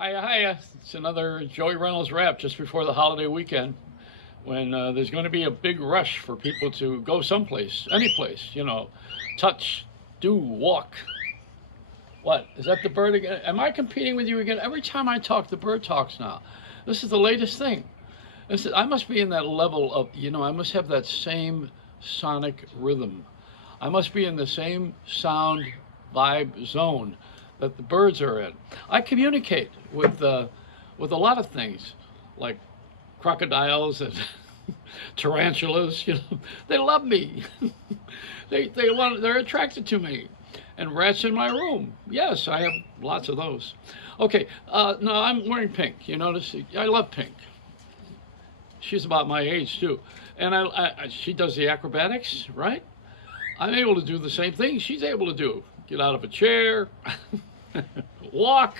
Hiya, hiya. It's another Joey Reynolds rap just before the holiday weekend when there's going to be a big rush for people to go someplace, any place, touch, do, walk. What? Is that the bird again? Am I competing with you again? Every time I talk, the bird talks now. This is the latest thing. I must be in that level of, I must have that same sonic rhythm. I must be in the same sound vibe zone that the birds are in. I communicate with a lot of things, like crocodiles and tarantulas. They love me. They're attracted to me. And rats in my room. Yes, I have lots of those. Okay, no, I'm wearing pink. You notice? I love pink. She's about my age too, and she does the acrobatics, right? I'm able to do the same thing she's able to do. Get out of a chair, walk,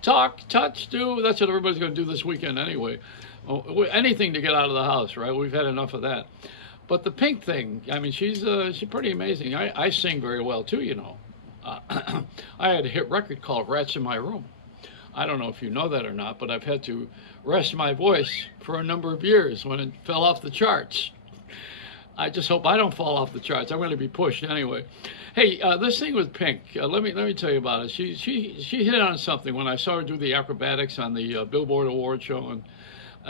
talk, touch, do. That's what everybody's going to do this weekend anyway. Oh, anything to get out of the house, right? We've had enough of that. But the pink thing, I mean, she's pretty amazing. I sing very well too. I had a hit record called "Rats in My Room." I don't know if you know that or not, but I've had to rest my voice for a number of years when it fell off the charts. I just hope I don't fall off the charts. I'm going to be pushed anyway. Hey, this thing with Pink, let me tell you about it. She hit on something when I saw her do the acrobatics on the Billboard Award show. And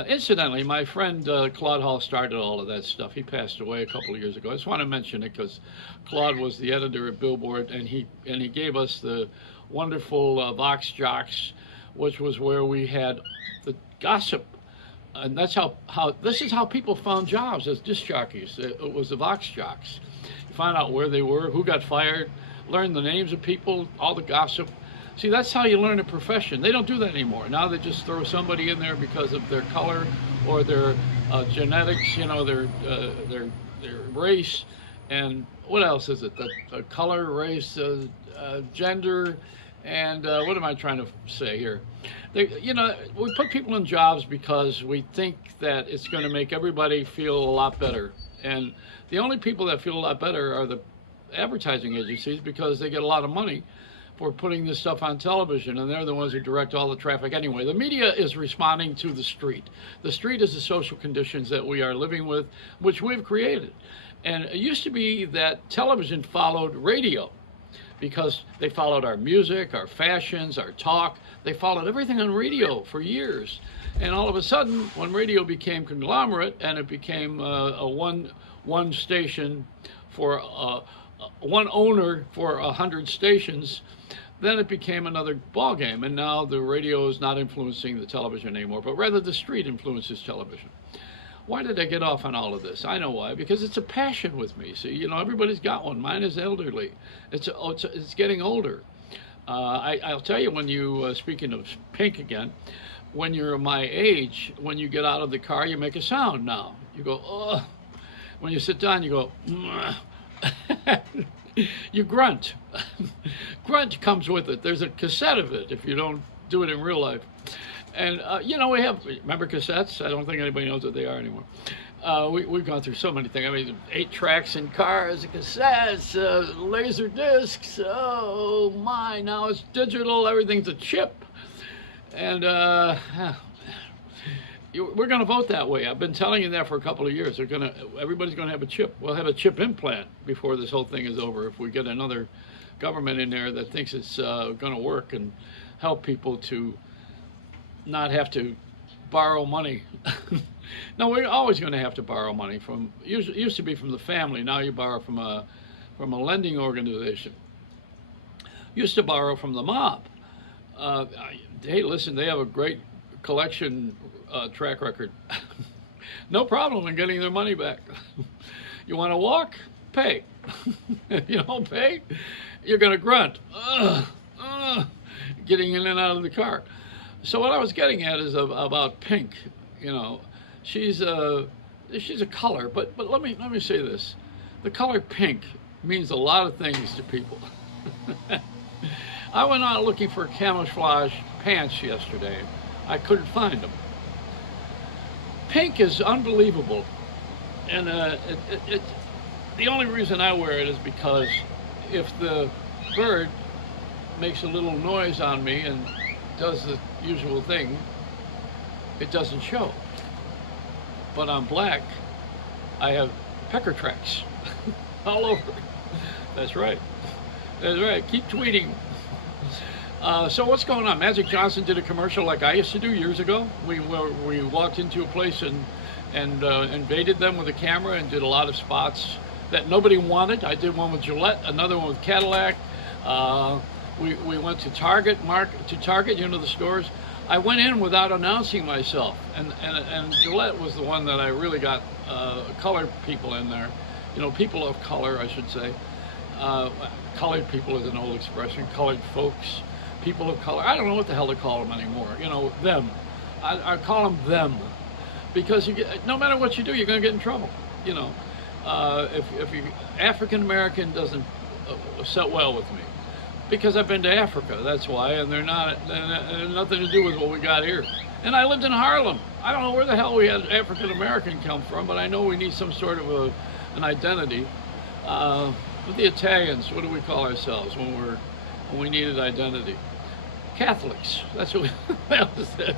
incidentally, my friend Claude Hall started all of that stuff. He passed away a couple of years ago. I just want to mention it because Claude was the editor at Billboard, and he gave us the wonderful Vox Jocks, which was where we had the gossip. And that's how this is how people found jobs as disc jockeys. It was the Vox Jocks. You find out where they were, who got fired, learn the names of people, all the gossip. See, that's how you learn a profession. They don't do that anymore. Now they just throw somebody in there because of their color or their genetics, their race, and what else is it? The color, race, gender, and what am I trying to say here? We put people in jobs because we think that it's going to make everybody feel a lot better. And the only people that feel a lot better are the advertising agencies because they get a lot of money for putting this stuff on television, and they're the ones who direct all the traffic anyway. The media is responding to the street. The street is the social conditions that we are living with, which we've created. And it used to be that television followed radio because they followed our music, our fashions, our talk. They followed everything on radio for years. And all of a sudden, when radio became conglomerate and it became a one station for one owner for 100 stations, then it became another ballgame. And now the radio is not influencing the television anymore, but rather the street influences television. Why did I get off on all of this? I know why. Because it's a passion with me. See, everybody's got one. Mine is elderly. It's getting older. I'll tell you when speaking of Pink again, when you're my age, when you get out of the car, you make a sound now. You go, ugh. When you sit down, you go, you grunt. Grunt comes with it. There's a cassette of it if you don't do it in real life. And, remember cassettes? I don't think anybody knows what they are anymore. We've gone through so many things. I mean, 8 tracks in cars, cassettes, laser discs. Oh my, now it's digital, everything's a chip. And we're going to vote that way. I've been telling you that for a couple of years. Everybody's going to have a chip. We'll have a chip implant before this whole thing is over if we get another government in there that thinks it's going to work and help people to not have to borrow money. No, we're always going to have to borrow money from. It used to be from the family. Now you borrow from a lending organization. Used to borrow from the mob. Hey, listen, they have a great collection track record. No problem in getting their money back. You want to walk? Pay. If you don't pay, you're going to grunt. Getting in and out of the car. So what I was getting at is about Pink. She's a color, but let me say this: the color pink means a lot of things to people. I went out looking for camouflage pants yesterday. I couldn't find them. Pink is unbelievable, and the only reason I wear it is because if the bird makes a little noise on me and does the usual thing, it doesn't show. But on black, I have pecker tracks all over. That's right. That's right. Keep tweeting. So what's going on? Magic Johnson did a commercial like I used to do years ago. We walked into a place and invaded them with a camera and did a lot of spots that nobody wanted. I did one with Gillette, another one with Cadillac. We went to Target, you know, the stores. I went in without announcing myself, and Gillette was the one that I really got colored people in there, you know, people of color, I should say. Colored people is an old expression. Colored folks, people of color. I don't know what the hell to call them anymore. You know, them. I call them them, because no matter what you do, you're going to get in trouble. You know, if you African American doesn't set well with me, because I've been to Africa. That's why, and they're nothing to do with what we got here. And I lived in Harlem. I don't know where the hell we had African American come from, but I know we need some sort of an identity. With the Italians, what do we call ourselves when we needed identity? Catholics. That's what that was it.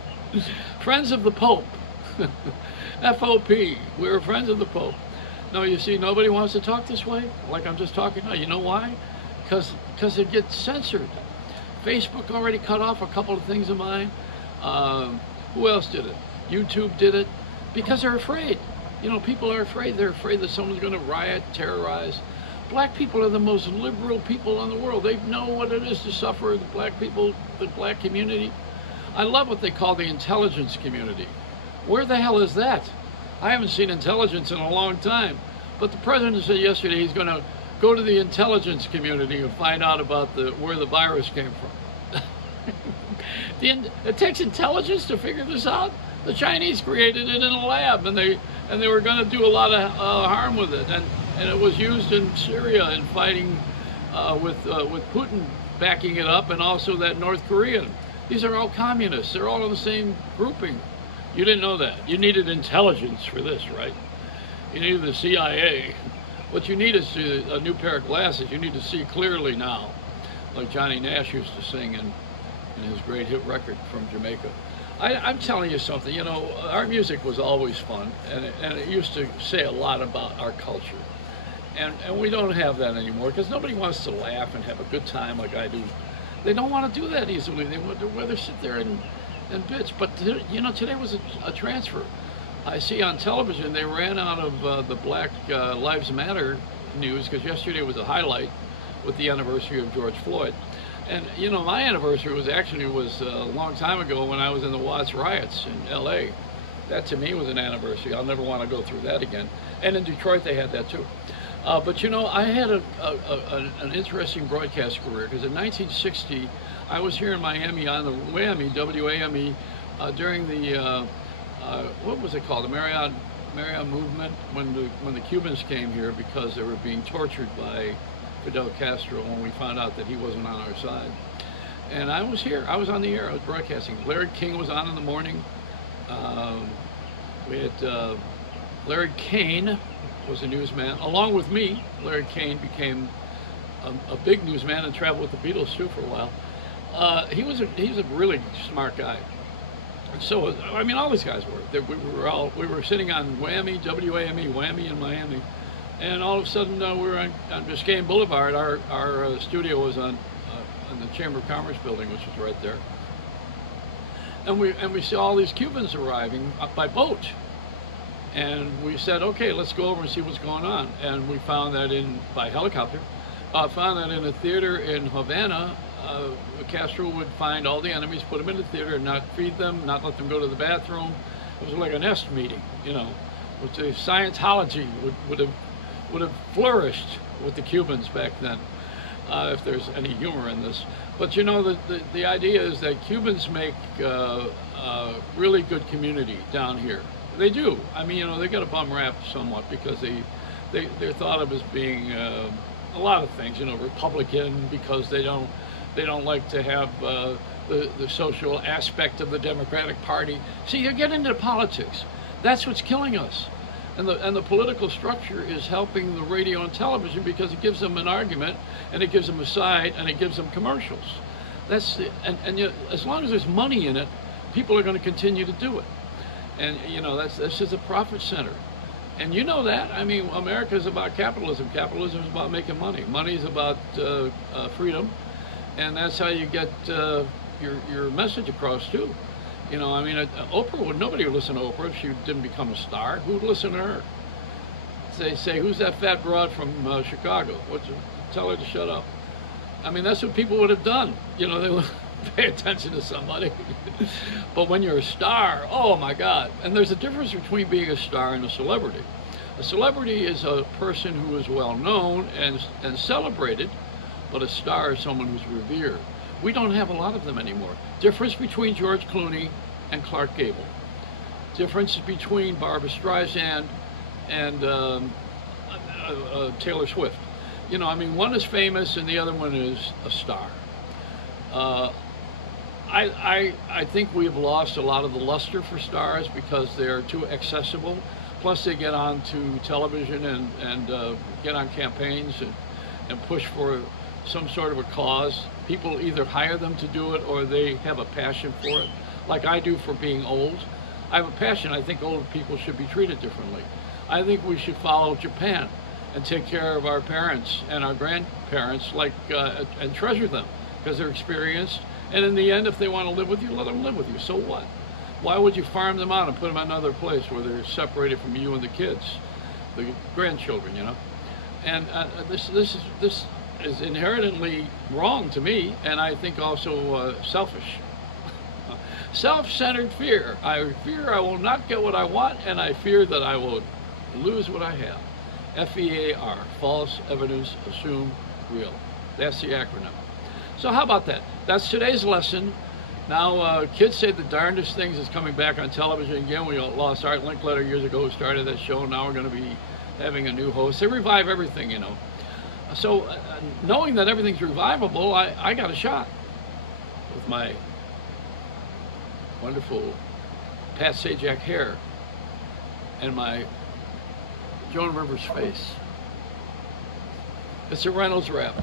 Friends of the Pope. FOP. We were friends of the Pope. No, you see, nobody wants to talk this way, like I'm just talking now. You know why? Because it gets censored. Facebook already cut off a couple of things of mine. Who else did it? YouTube did it. Because they're afraid. You know, people are afraid. They're afraid that someone's going to riot, terrorize. Black people are the most liberal people in the world. They know what it is to suffer, the black people, the black community. I love what they call the intelligence community. Where the hell is that? I haven't seen intelligence in a long time. But the president said yesterday he's going to go to the intelligence community and find out about where the virus came from. It takes intelligence to figure this out. The Chinese created it in a lab, and they were going to do a lot of harm with it, and it was used in Syria in fighting with Putin backing it up, and also that North Korean. These are all communists. They're all in the same grouping. You didn't know that. You needed intelligence for this, right? You needed the CIA. What you need is a new pair of glasses. You need to see clearly now, like Johnny Nash used to sing in his great hit record from Jamaica. I'm telling you something, you know, our music was always fun, and it used to say a lot about our culture. And we don't have that anymore, because nobody wants to laugh and have a good time like I do. They don't want to do that easily. They would rather sit there and bitch. But, you know, today was a transfer. I see on television they ran out of the Black Lives Matter news, because yesterday was a highlight with the anniversary of George Floyd. And, you know, my anniversary was a long time ago when I was in the Watts riots in L.A. That, to me, was an anniversary. I'll never want to go through that again. And in Detroit, they had that, too. But, you know, I had an interesting broadcast career, because in 1960, I was here in Miami on the WAME, during the, what was it called, the Marriott movement, when the Cubans came here because they were being tortured by Fidel Castro when we found out that he wasn't on our side. And I was here, I was on the air, I was broadcasting. Larry King was on in the morning. We had Larry Kane was a newsman. Along with me, Larry Kane became a big newsman and traveled with the Beatles too for a while. He's a really smart guy. So, I mean, all these guys were. We were sitting on WAME, WAME, WAME in Miami. And all of a sudden, we were on Biscayne Boulevard. Our studio was on the Chamber of Commerce building, which was right there. And we saw all these Cubans arriving up by boat. And we said, okay, let's go over and see what's going on. And we found that by helicopter, found that in a theater in Havana, Castro would find all the enemies, put them in the theater, and not feed them, not let them go to the bathroom. It was like a nest meeting, you know, which Scientology would have flourished with the Cubans back then, if there's any humor in this. But you know, the idea is that Cubans make really good community down here. They do. I mean, you know, they get a bum rap somewhat because they're thought of as being a lot of things. You know, Republican, because they don't like to have the social aspect of the Democratic Party. See, you get into politics. That's what's killing us. And the political structure is helping the radio and television, because it gives them an argument, and it gives them a side, and it gives them commercials. That's and you, as long as there's money in it, people are going to continue to do it. And that's just a profit center. And you know that. I mean, America is about capitalism. Capitalism is about making money. Money is about freedom, and that's how you get your message across too. I mean, Oprah would nobody would listen to Oprah if she didn't become a star. Who would listen to her? They say, "Who's that fat broad from Chicago?" Tell her to shut up. I mean, that's what people would have done. They would pay attention to somebody. But when you're a star, oh my God. And there's a difference between being a star and a celebrity. A celebrity is a person who is well known and celebrated, but a star is someone who's revered. We don't have a lot of them anymore. Difference between George Clooney and Clark Gable. Difference between Barbra Streisand and Taylor Swift. I mean, one is famous and the other one is a star. I think we've lost a lot of the luster for stars because they're too accessible. Plus, they get onto television and get on campaigns and push for some sort of a cause. People either hire them to do it or they have a passion for it, like I do for being old. I have a passion. I think old people should be treated differently. I think we should follow Japan and take care of our parents and our grandparents and treasure them because they're experienced. And in the end, if they want to live with you, let them live with you. So what? Why would you farm them out and put them in another place where they're separated from you and the kids, the grandchildren, And this is inherently wrong to me, and I think also selfish. Self-centered fear. I fear I will not get what I want, and I fear that I will lose what I have. FEAR, false evidence assumed real. That's the acronym. So how about that? That's today's lesson. Now, Kids Say the Darndest Things is coming back on television again. We lost Art Linkletter years ago who started that show. Now we're going to be having a new host. They revive everything, So knowing that everything's revivable, I got a shot with my wonderful Pat Sajak hair and my Joan Rivers face. It's a Reynolds wrap.